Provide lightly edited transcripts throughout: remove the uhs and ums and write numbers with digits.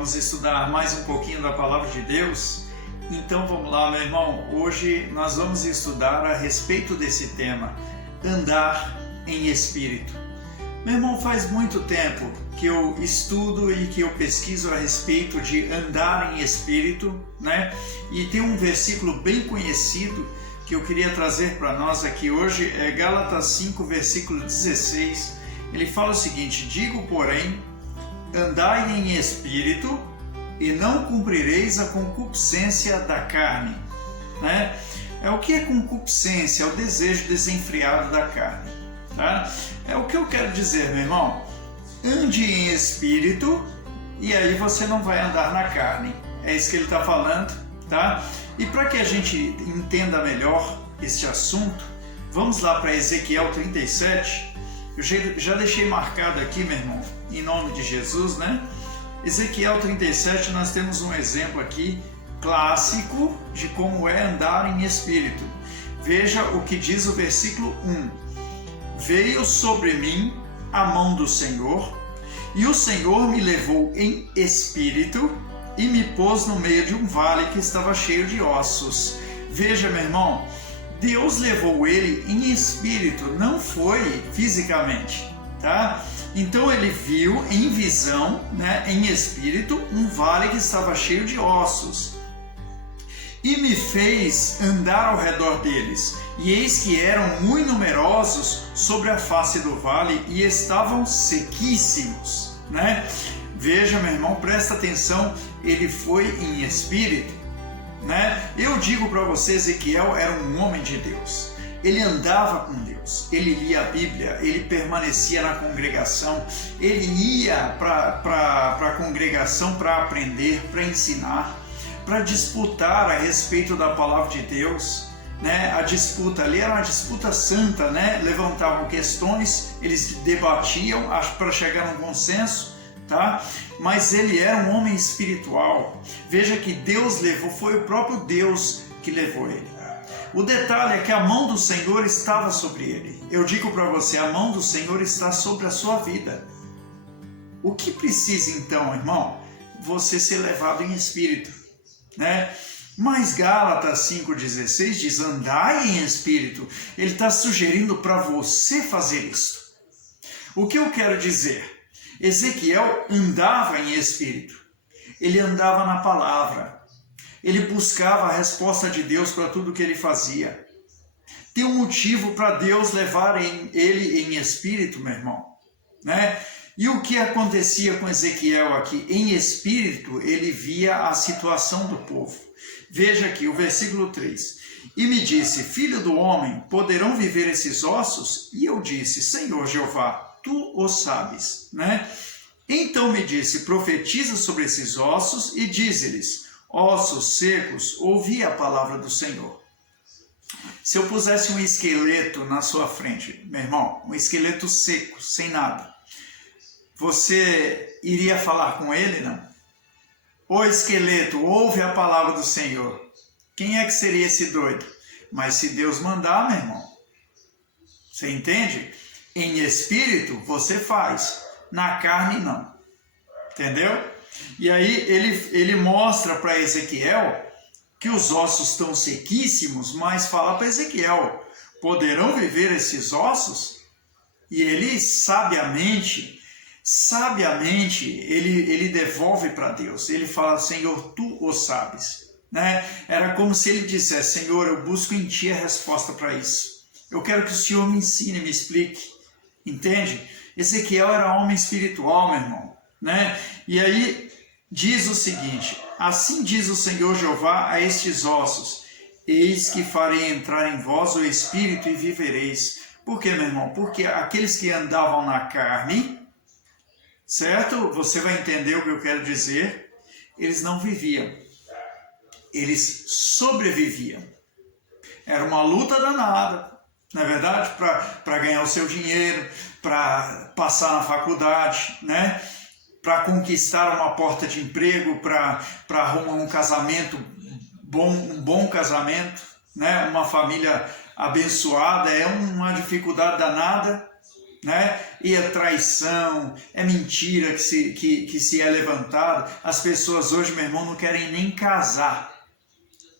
Vamos estudar mais um pouquinho da Palavra de Deus? Então vamos lá, meu irmão. Hoje nós vamos estudar a respeito desse tema, andar em espírito. Meu irmão, faz muito tempo que eu estudo e que eu pesquiso a respeito de andar em espírito, né? E tem um versículo bem conhecido que eu queria trazer para nós aqui hoje, é Gálatas 5, versículo 16. Ele fala o seguinte: digo, porém, andai em espírito e não cumprireis a concupiscência da carne. Né? O que é concupiscência? É o desejo desenfreado da carne. Tá? É o que eu quero dizer, meu irmão. Ande em espírito e aí você não vai andar na carne. É isso que ele está falando. Tá? E para que a gente entenda melhor este assunto, vamos lá para Ezequiel 37. Eu já deixei marcado aqui, meu irmão, em nome de Jesus, né? Ezequiel 37, nós temos um exemplo aqui clássico de como é andar em espírito. Veja o que diz o versículo 1. Veio sobre mim a mão do Senhor, e o Senhor me levou em espírito e me pôs no meio de um vale que estava cheio de ossos. Veja, meu irmão, Deus levou ele em espírito, não foi fisicamente, tá? Então ele viu em visão, né, em espírito, um vale que estava cheio de ossos. E me fez andar ao redor deles, e eis que eram muito numerosos sobre a face do vale e estavam sequíssimos, né? Veja, meu irmão, presta atenção, ele foi em espírito, né? Eu digo para você, Ezequiel era um homem de Deus. Ele andava com Deus, ele lia a Bíblia, ele permanecia na congregação, ele ia para a congregação para aprender, para ensinar, para disputar a respeito da palavra de Deus, né? A disputa ali era uma disputa santa, né? Levantavam questões, eles debatiam para chegar a um consenso, tá? Mas ele era um homem espiritual. Veja que Deus levou, foi o próprio Deus que levou ele. O detalhe é que a mão do Senhor estava sobre ele. Eu digo para você, a mão do Senhor está sobre a sua vida. O que precisa então, irmão? Você ser levado em espírito, né? Mas Gálatas 5,16 diz, andai em espírito. Ele está sugerindo para você fazer isso. O que eu quero dizer? Ezequiel andava em espírito. Ele andava na palavra. Ele buscava a resposta de Deus para tudo que ele fazia. Tem um motivo para Deus levar ele em espírito, meu irmão, né? E o que acontecia com Ezequiel aqui? Em espírito, ele via a situação do povo. Veja aqui o versículo 3. E me disse, filho do homem, poderão viver esses ossos? E eu disse, Senhor Jeová, tu o sabes, né? Então me disse, profetiza sobre esses ossos e dize-lhes, ossos secos, ouvi a palavra do Senhor. Se eu pusesse um esqueleto na sua frente, meu irmão, um esqueleto seco, sem nada, você iria falar com ele, não? Ô esqueleto, ouve a palavra do Senhor. Quem é que seria esse doido? Mas se Deus mandar, meu irmão, você entende? Em espírito você faz, na carne não. Entendeu? E aí ele mostra para Ezequiel que os ossos estão sequíssimos, mas fala para Ezequiel, poderão viver esses ossos? E ele sabiamente, ele devolve para Deus. Ele fala, Senhor, tu o sabes. Né? Era como se ele dissesse, Senhor, eu busco em ti a resposta para isso. Eu quero que o Senhor me ensine, me explique. Entende? Ezequiel era homem espiritual, meu irmão. Né? E aí diz o seguinte, assim diz o Senhor Jeová a estes ossos, eis que farei entrar em vós o Espírito e vivereis. Por quê, meu irmão? Porque aqueles que andavam na carne, certo? Você vai entender o que eu quero dizer, eles não viviam, eles sobreviviam. Era uma luta danada, não é verdade? Para ganhar o seu dinheiro, para passar na faculdade, né? Para conquistar uma porta de emprego, para arrumar um casamento bom, um bom casamento, né? Uma família abençoada, é uma dificuldade danada, né? E é traição, é mentira que se é levantado. As pessoas hoje, meu irmão, não querem nem casar.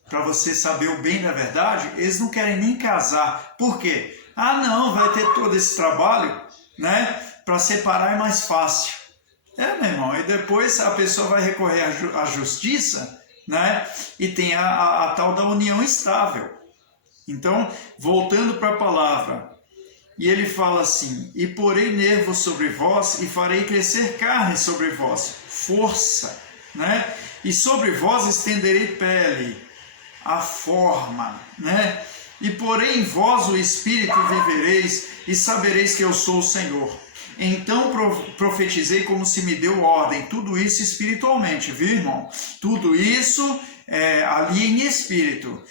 Para você saber o bem da verdade, eles não querem nem casar. Por quê? Ah, não, vai ter todo esse trabalho, né? Para separar é mais fácil. Meu irmão, e depois a pessoa vai recorrer à justiça, né? E tem a tal da união estável. Então, voltando para a palavra, e ele fala assim: e porei nervos sobre vós, e farei crescer carne sobre vós, força, né? E sobre vós estenderei pele, a forma, né? E porei em vós o espírito e vivereis, e sabereis que eu sou o Senhor. Então profetizei como se me deu ordem, tudo isso espiritualmente, viu, irmão? Tudo isso ali em espírito.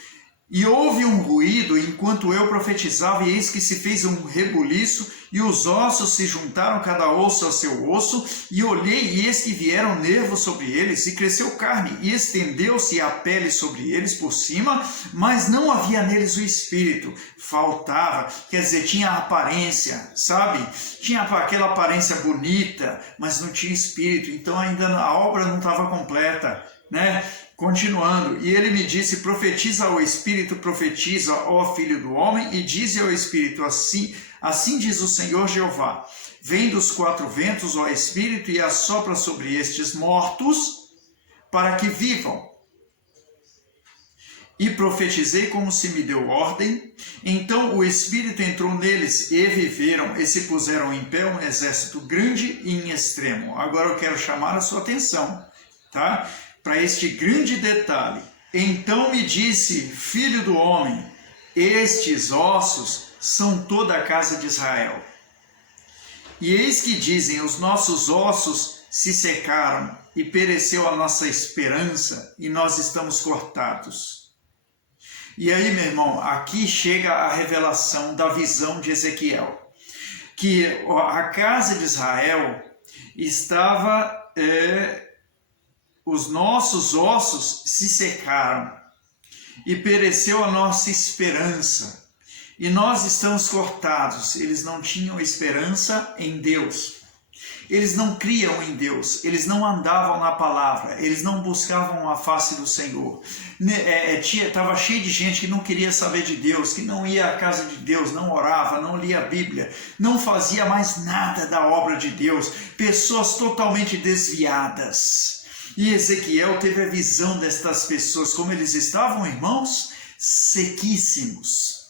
E houve um ruído enquanto eu profetizava, e eis que se fez um rebuliço, e os ossos se juntaram cada osso ao seu osso, e olhei, e eis que vieram nervos sobre eles, e cresceu carne, e estendeu-se a pele sobre eles por cima, mas não havia neles o espírito, faltava, quer dizer, tinha aparência, sabe? Tinha aquela aparência bonita, mas não tinha espírito, então ainda a obra não estava completa, né? Continuando, e ele me disse: profetiza ao Espírito, profetiza, ó Filho do Homem, e dize ao Espírito, assim diz o Senhor Jeová: vem dos quatro ventos, ó Espírito, e assopra sobre estes mortos, para que vivam. E profetizei como se me deu ordem. Então o Espírito entrou neles, e viveram, e se puseram em pé um exército grande e em extremo. Agora eu quero chamar a sua atenção, tá? Para este grande detalhe. Então me disse: filho do homem, estes ossos são toda a casa de Israel. E eis que dizem: os nossos ossos se secaram, e pereceu a nossa esperança, e nós estamos cortados. E aí, meu irmão, aqui chega a revelação da visão de Ezequiel, que a casa de Israel estava... os nossos ossos se secaram e pereceu a nossa esperança. E nós estamos cortados. Eles não tinham esperança em Deus. Eles não criam em Deus. Eles não andavam na palavra. Eles não buscavam a face do Senhor. Estava cheio de gente que não queria saber de Deus, que não ia à casa de Deus, não orava, não lia a Bíblia, não fazia mais nada da obra de Deus. Pessoas totalmente desviadas. E Ezequiel teve a visão destas pessoas, como eles estavam, irmãos, sequíssimos.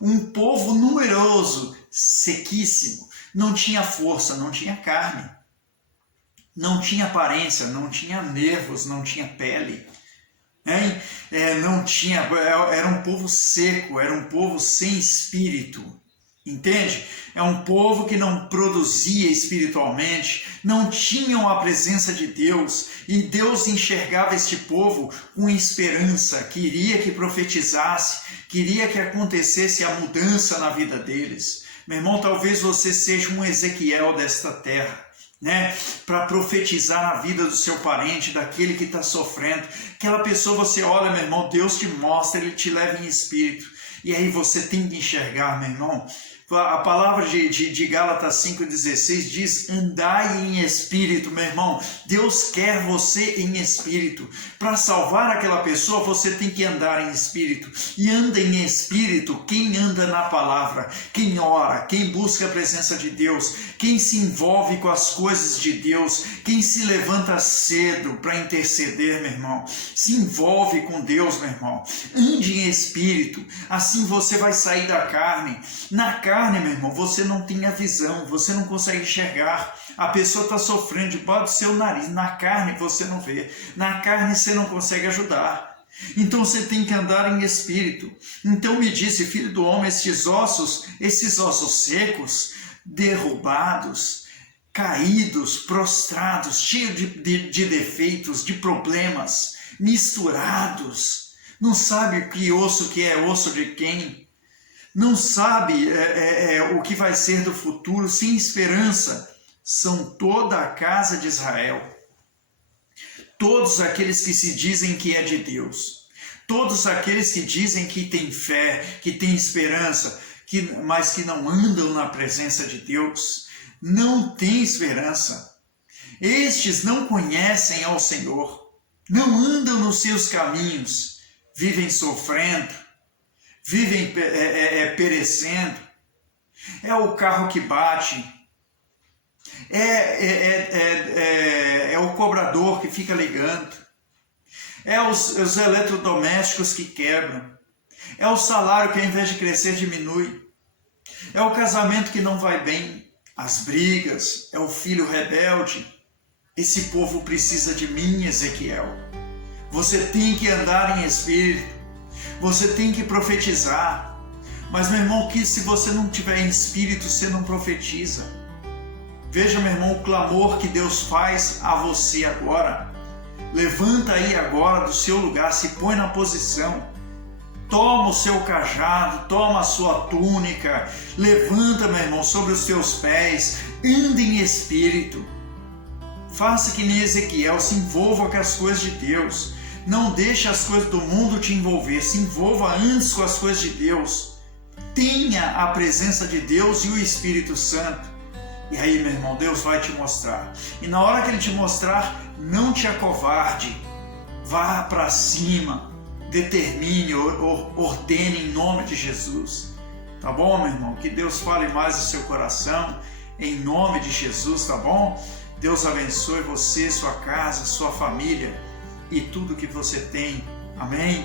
Um povo numeroso, sequíssimo. Não tinha força, não tinha carne. Não tinha aparência, não tinha nervos, não tinha pele. Não tinha, era um povo seco, era um povo sem espírito. Entende? É um povo que não produzia espiritualmente, não tinham a presença de Deus, e Deus enxergava este povo com esperança, queria que profetizasse, queria que acontecesse a mudança na vida deles. Meu irmão, talvez você seja um Ezequiel desta terra, né? Para profetizar na vida do seu parente, daquele que está sofrendo. Aquela pessoa, você olha, meu irmão, Deus te mostra, Ele te leva em espírito, e aí você tem que enxergar, meu irmão. A palavra de Gálatas 5,16 diz: andai em espírito, meu irmão. Deus quer você em espírito. Para salvar aquela pessoa, você tem que andar em espírito. E anda em espírito quem anda na palavra, quem ora, quem busca a presença de Deus, quem se envolve com as coisas de Deus, quem se levanta cedo para interceder, meu irmão. Se envolve com Deus, meu irmão. Ande em espírito. Assim você vai sair da carne. Na carne, meu irmão, você não tem a visão, você não consegue enxergar. A pessoa está sofrendo debaixo do seu nariz. Na carne você não vê. Na carne você não consegue ajudar. Então você tem que andar em espírito. Então me disse: filho do homem, esses ossos secos, derrubados, caídos, prostrados, cheios de defeitos, de problemas, misturados. Não sabe que osso que é osso de quem. Não sabe o que vai ser do futuro, sem esperança. São toda a casa de Israel. Todos aqueles que se dizem que é de Deus. Todos aqueles que dizem que tem fé, que tem esperança, mas que não andam na presença de Deus, não têm esperança. Estes não conhecem ao Senhor, não andam nos seus caminhos, vivem sofrendo, vivem perecendo. É o carro que bate, é o cobrador que fica ligando, é os eletrodomésticos que quebram, é o salário que ao invés de crescer diminui, é o casamento que não vai bem, as brigas, é o filho rebelde. Esse povo precisa de mim, Ezequiel. Você tem que andar em espírito, você tem que profetizar. Mas, meu irmão, que se você não tiver em espírito, você não profetiza. Veja, meu irmão, o clamor que Deus faz a você agora. Levanta aí agora do seu lugar, se põe na posição. Toma o seu cajado, toma a sua túnica, levanta, meu irmão, sobre os teus pés, anda em espírito. Faça que nem Ezequiel, se envolva com as coisas de Deus. Não deixe as coisas do mundo te envolver, se envolva antes com as coisas de Deus. Tenha a presença de Deus e o Espírito Santo. E aí, meu irmão, Deus vai te mostrar. E na hora que Ele te mostrar, não te acovarde. Vá para cima. Determine, ordene em nome de Jesus. Tá bom, meu irmão? Que Deus fale mais no seu coração. Em nome de Jesus, tá bom? Deus abençoe você, sua casa, sua família e tudo que você tem. Amém?